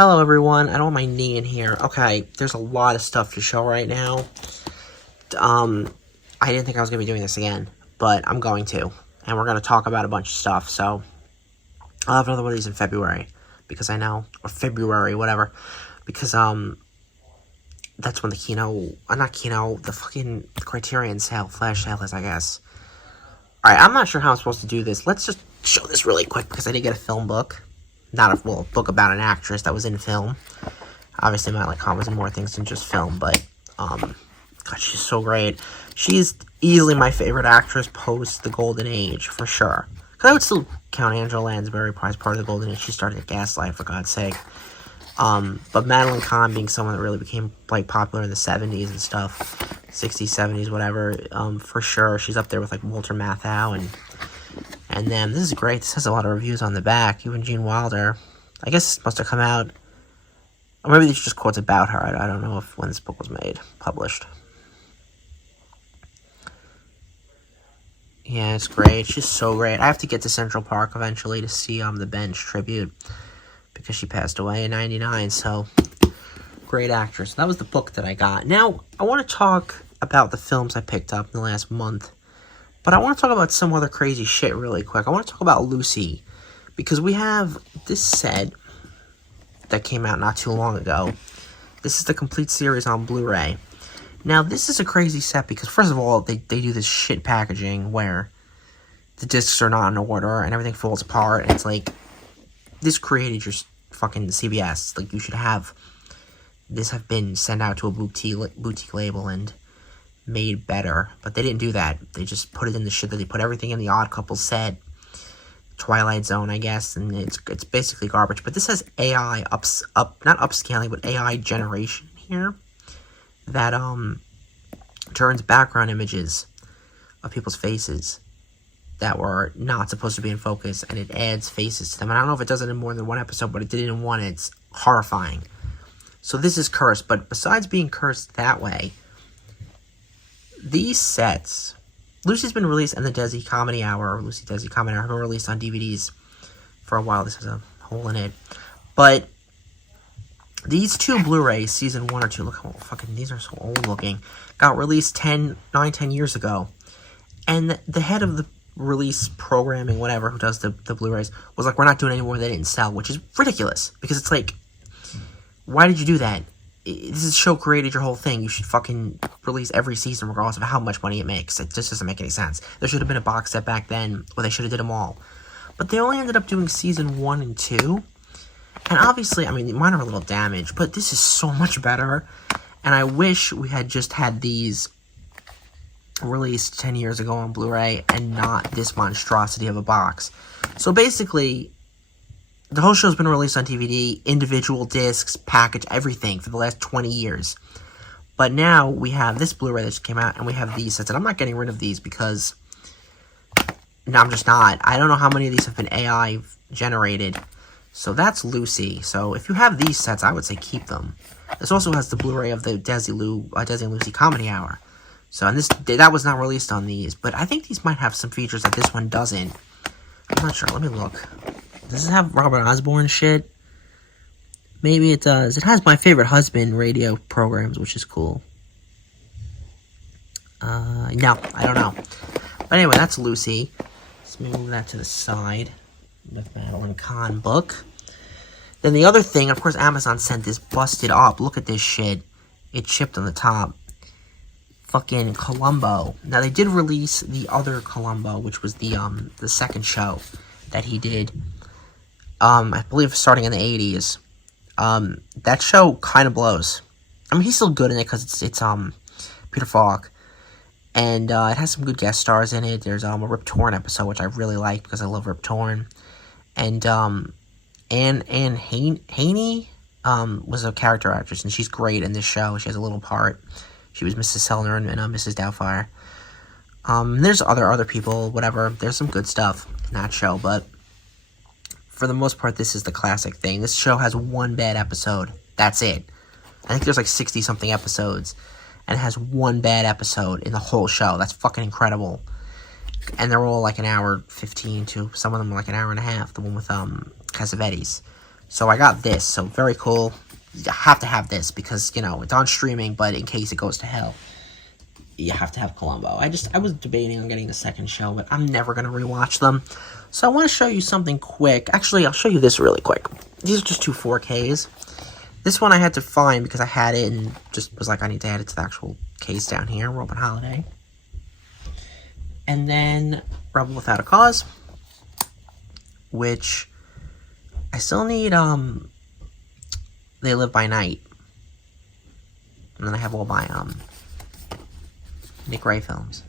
Hello everyone, I don't want my knee in here. Okay, there's a lot of stuff to show right now. I didn't think I was going to be doing this again, but I'm going to. And we're going to talk about a bunch of stuff, so I'll have another one of these in February, because I know, or February, whatever, because, that's when the the fucking Criterion sale, flash sale is, I guess. Alright, I'm not sure how I'm supposed to do this. Let's just show this really quick, because I did get a film book. Not a book about an actress that was in film. Obviously, my comments and more things than just film, but God, she's so great. She's easily my favorite actress post the Golden Age for sure. Cause I would still count Angela Lansbury as part of the Golden Age. She started at Gaslight, for God's sake. But Madeline Kahn being someone that really became popular in the 70s and stuff, 60s, 70s, whatever. For sure, she's up there with Walter Matthau and then, this is great. This has a lot of reviews on the back. Even Gene Wilder. I guess this must have come out. Or maybe these are just quotes about her. I don't know when this book was published. Yeah, it's great. She's so great. I have to get to Central Park eventually to see the Bench tribute. Because she passed away in 99. So, great actress. That was the book that I got. Now, I want to talk about the films I picked up in the last month. But I want to talk about some other crazy shit really quick. I want to talk about Lucy. Because we have this set that came out not too long ago. This is the complete series on Blu-ray. Now, this is a crazy set because, first of all, they do this shit packaging where the discs are not in order and everything falls apart. And it's this created your fucking CBS. You should have this have been sent out to a boutique label and made better, but they didn't do that. They just put it in the shit that they put everything in the Odd Couple set, Twilight Zone, I guess, and it's basically garbage. But this has AI not upscaling, but AI generation here that turns background images of people's faces that were not supposed to be in focus, and it adds faces to them. And I don't know if it does it in more than one episode, but it did it in one. It's horrifying. So this is cursed, but besides being cursed that way, these sets, Lucy's been released in the Desi Comedy Hour, or Lucy Desi Comedy Hour, have been released on DVDs for a while. This has a hole in it. But these two Blu-rays, season 1 or 2, look how fucking, these are so old looking, got released 10 years ago. And the head of the release programming, whatever, who does the Blu-rays, was we're not doing any more, they didn't sell, which is ridiculous. Because it's why did you do that? This show created your whole thing. You should fucking release every season regardless of how much money it makes. It just doesn't make any sense. There should have been a box set back then, or they should have did them all. But they only ended up doing season 1 and 2. And obviously, mine are a little damaged, but this is so much better. And I wish we had just had these released 10 years ago on Blu-ray and not this monstrosity of a box. So basically, the whole show's been released on DVD, individual discs, package, everything for the last 20 years. But now we have this Blu-ray that just came out, and we have these sets. And I'm not getting rid of these because, no, I'm just not. I don't know how many of these have been AI generated. So that's Lucy. So if you have these sets, I would say keep them. This also has the Blu-ray of the Desi and Lucy Comedy Hour. So, and that was not released on these. But I think these might have some features that this one doesn't. I'm not sure. Let me look. Does it have Robert Osborne shit? Maybe it does. It has My Favorite Husband radio programs, which is cool. No, I don't know. But anyway, that's Lucy. Let's move that to the side. With Madeline Kahn book. Then the other thing, of course, Amazon sent this busted up. Look at this shit. It shipped on the top. Fucking Columbo. Now, they did release the other Columbo, which was the second show that he did. I believe starting in the 80s. That show kind of blows. He's still good in it because it's Peter Falk. And it has some good guest stars in it. There's a Rip Torn episode, which I really like because I love Rip Torn. And Anne Haney was a character actress, and she's great in this show. She has a little part. She was Mrs. Sellner and Mrs. Doubtfire. There's other people, whatever. There's some good stuff in that show, but for the most part, this is the classic thing. This show has one bad episode. That's it. I think there's 60-something episodes, and it has one bad episode in the whole show. That's fucking incredible. And they're all an hour 15 to some of them are an hour and a half. The one with Cassavetes. So I got this, so very cool. You have to have this because, you know, it's on streaming, but in case it goes to hell, you have to have Columbo. I was debating on getting the second show, but I'm never going to rewatch them. So I want to show you something quick. Actually, I'll show you this really quick. These are just two 4Ks. This one I had to find because I had it and just was like, I need to add it to the actual case down here. Robin Holiday. And then Rebel Without a Cause, which I still need, They Live by Night. And then I have all my, Nick Ray films.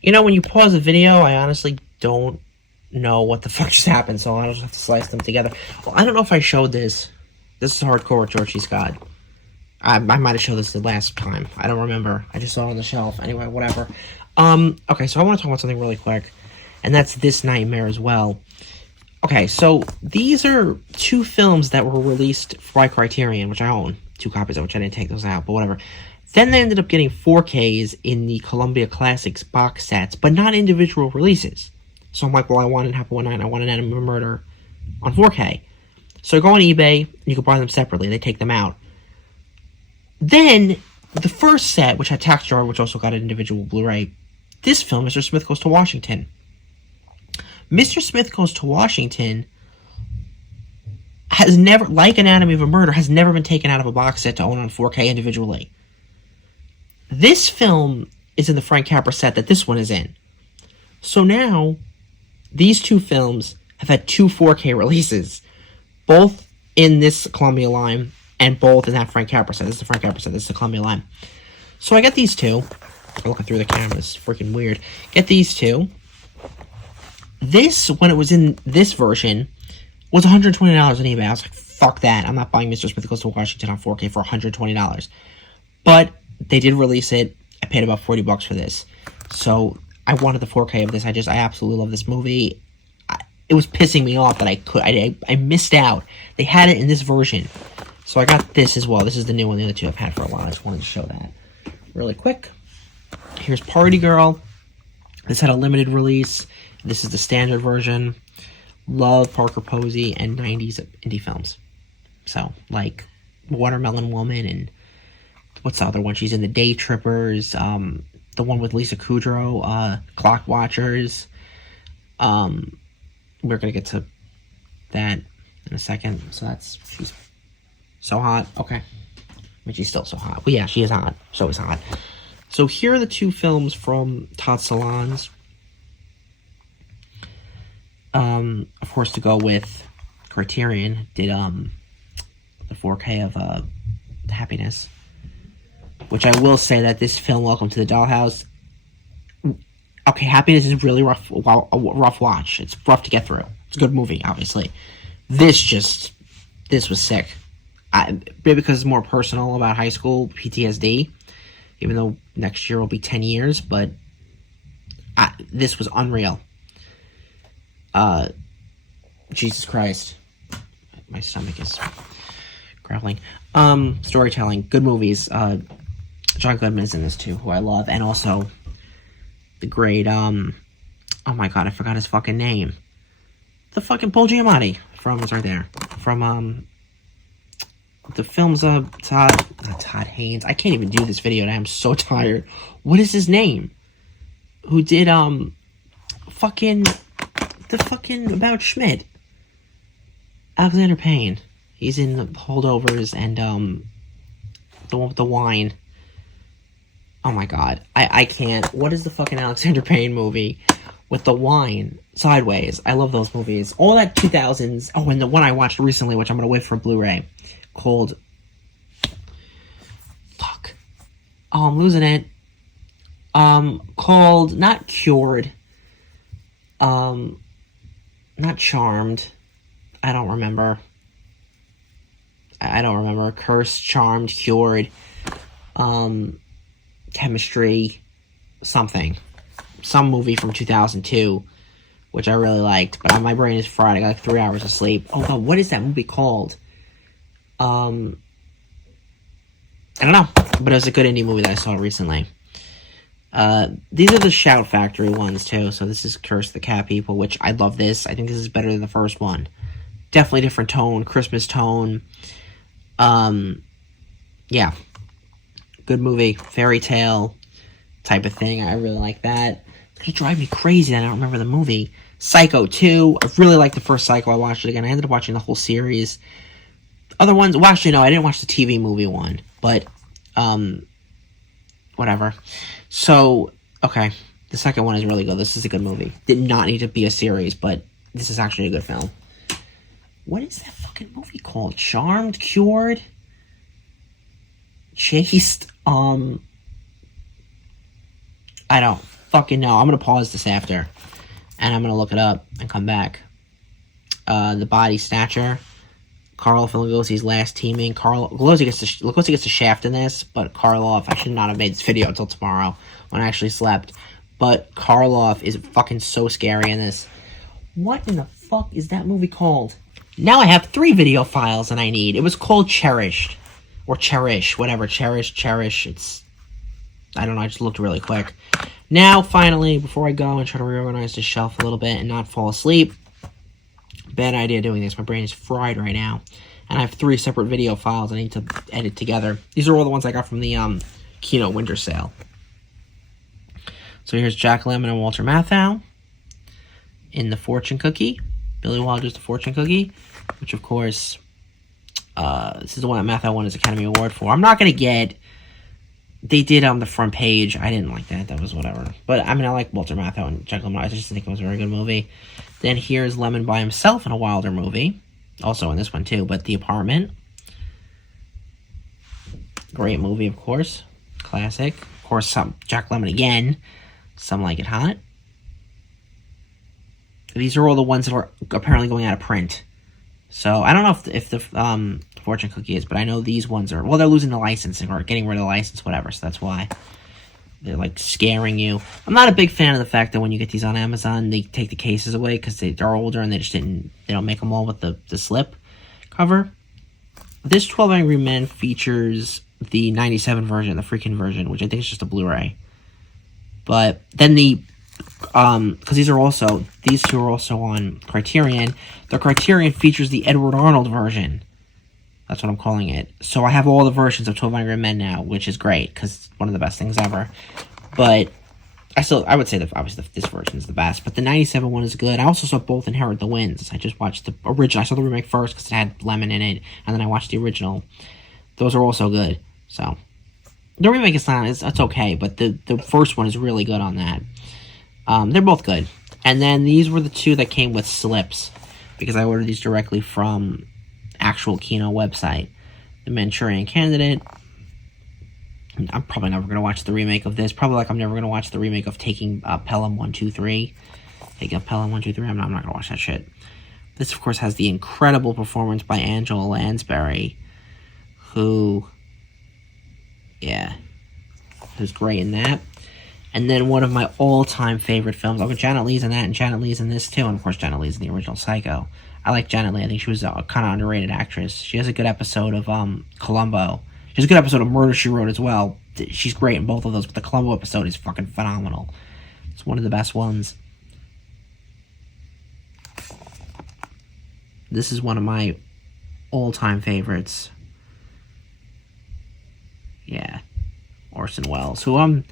You know, when you pause a video, I honestly don't know what the fuck just happened, so I'll just have to slice them together. Well, I don't know if I showed this. This is Hardcore with George C. Scott. I might have showed this the last time. I don't remember. I just saw it on the shelf. Anyway, whatever. Okay, so I want to talk about something really quick, and that's This Nightmare as well. Okay, so these are two films that were released by Criterion, which I own. 2 copies of which I didn't take those out, but whatever. Then they ended up getting 4Ks in the Columbia Classics box sets, but not individual releases. So I'm like, well, I want an Happy One Night, I want an Enemy of Murder on 4K. So I go on eBay, you can buy them separately, they take them out. Then, the first set, which had Tax Jar, which also got an individual Blu-ray, this film, Mr. Smith Goes to Washington. Mr. Smith Goes to Washington has never, like Anatomy of a Murder, has never been taken out of a box set to own on 4K individually. This film is in the Frank Capra set that this one is in. So now, these two films have had 2 4K releases, both in this Columbia line, and both in that Frank Capra set. This is the Frank Capra set, this is the Columbia line. So I got these two. I'm looking through the camera, it's freaking weird. Get these two. This, when it was in this version, was $120 on eBay. I was like, fuck that. I'm not buying Mr. Smith Goes to Washington on 4K for $120. But they did release it. I paid about $40 for this. So I wanted the 4K of this. I absolutely love this movie. It was pissing me off that I missed out. They had it in this version. So I got this as well. This is the new one. The other two I've had for a while. I just wanted to show that really quick. Here's Party Girl. This had a limited release. This is the standard version. Love Parker Posey and 90s indie films. So, like Watermelon Woman and what's the other one? She's in The Day Trippers. The one with Lisa Kudrow. Clock Watchers. We're gonna get to that in a second. So she's so hot. Okay. I mean, she's still so hot. But yeah, she is hot. So is hot. So here are the two films from Todd Solondz. Of course, to go with Criterion, did the 4K of Happiness, which I will say that this film, Welcome to the Dollhouse, okay, Happiness is really rough watch. It's rough to get through. It's a good movie, obviously. This was sick. Maybe because it's more personal about high school PTSD, even though next year will be 10 years, but this was unreal. Jesus Christ. My stomach is growling. Storytelling. Good movies. John Goodman is in this too, who I love. And also, the great, oh my god, I forgot his fucking name. The fucking Paul Giamatti. It's right there. From, the film's, not Todd Haynes. I can't even do this video, and I'm so tired. What is his name? Who did, the fucking About Schmidt. Alexander Payne. He's in the Holdovers and, the one with the wine. Oh my god. I can't. What is the fucking Alexander Payne movie with the wine? Sideways. I love those movies. All that 2000s. Oh, and the one I watched recently, which I'm gonna wait for Blu-ray, called... Fuck. Oh, I'm losing it. Called... Not Cured. Not Charmed. I don't remember. Cursed, Charmed, Cured. Chemistry. Something. Some movie from 2002, which I really liked, but my brain is fried. I got like 3 hours of sleep. Oh god, what is that movie called? I don't know, but it was a good indie movie that I saw recently. These are the Shout Factory ones too, so this is Curse the Cat People, which I love this. I think this is better than the first one. Definitely different tone, Christmas tone. Yeah, good movie, fairy tale type of thing. I really like that. It's gonna drive me crazy that I don't remember the movie. Psycho 2. I really liked the first Psycho. I watched it again. I ended up watching the whole series. Other ones, well, actually, no, I didn't watch the TV movie one, but, whatever. So, okay, the second one is really good. This is a good movie. Did not need to be a series, but this is actually a good film. What is that fucking movie called? Charmed? Cured? Chased? I don't fucking know. I'm gonna pause this after, and I'm gonna look it up and come back. The Body Snatcher. Karloff and Lugosi's last teaming. Lugosi gets the shaft in this, but Karloff, I should not have made this video until tomorrow when I actually slept. But Karloff is fucking so scary in this. What in the fuck is that movie called? Now I have 3 video files that I need. It was called Cherished. Or Cherish, whatever. Cherish. It's... I don't know, I just looked really quick. Now, finally, before I go and try to reorganize the shelf a little bit and not fall asleep... Bad idea doing this. My brain is fried right now. And I have 3 separate video files I need to edit together. These are all the ones I got from the Kino Winter Sale. So here's Jack Lemmon and Walter Matthau in The Fortune Cookie. Billy Wilder's The Fortune Cookie. Which, of course, this is the one that Matthau won his Academy Award for. I'm not going to get... They did on the front page. I didn't like that. That was whatever. But, I mean, I like Walter Matthau and Jack Lemmon. I just think it was a very good movie. Then here's Lemmon by himself in a Wilder movie. Also in this one, too. But The Apartment. Great movie, of course. Classic. Of course, Jack Lemmon again. Some Like It Hot. These are all the ones that are apparently going out of print. So, I don't know if the Fortune Cookie is, but I know these ones are... Well, they're losing the licensing or getting rid of the license, whatever. So that's why. They're, like, scaring you. I'm not a big fan of the fact that when you get these on Amazon, they take the cases away because they're older and they don't make them all with the slip cover. This 12 Angry Men features the 97 version, the freaking version, which I think is just a Blu-ray. But then because these two are also on Criterion. The Criterion features the Edward Arnold version. That's what I'm calling it. So I have all the versions of 12 Angry Men now, which is great, because it's one of the best things ever. But I would say that obviously this version is the best. But the 97 one is good. I also saw both Inherit the Winds. I just watched the original. I saw the remake first because it had Lemmon in it, and then I watched the original. Those are also good. So the remake is not, it's okay, but the first one is really good on that. They're both good. And then these were the 2 that came with slips, because I ordered these directly from actual Kino website. The Manchurian Candidate. I'm probably never going to watch the remake of this. Probably like I'm never going to watch the remake of Taking Pelham 123. Taking up Pelham 123. I'm not going to watch that shit. This, of course, has the incredible performance by Angela Lansbury, who's great in that. And then one of my all-time favorite films. Oh, Janet Leigh's in that, and Janet Leigh's in this too. And of course, Janet Leigh's in the original Psycho. I like Janet Leigh. I think she was a kind of underrated actress. She has a good episode of Columbo. She has a good episode of Murder, She Wrote as well. She's great in both of those, but the Columbo episode is fucking phenomenal. It's one of the best ones. This is one of my all-time favorites. Yeah. Orson Welles, who I'm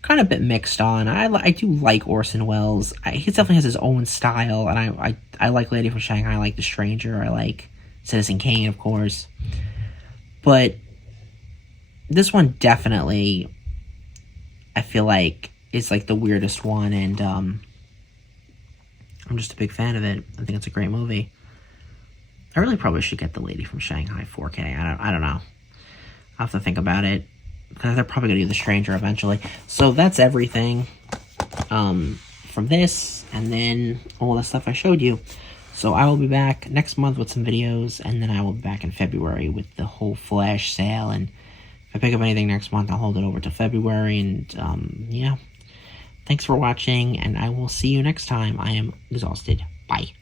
kind of a bit mixed on. I do like Orson Welles. He definitely has his own style, and I like Lady from Shanghai. I like The Stranger. I like Citizen Kane, of course. But this one definitely, I feel like, is like the weirdest one, and I'm just a big fan of it. I think it's a great movie. I really probably should get The Lady from Shanghai 4K. I don't know. I'll have to think about it. They're probably going to do The Stranger eventually. So that's everything from this, and then all the stuff I showed you. So I will be back next month with some videos, and then I will be back in February with the whole Flash sale. And if I pick up anything next month, I'll hold it over to February. And yeah, thanks for watching, and I will see you next time. I am exhausted. Bye.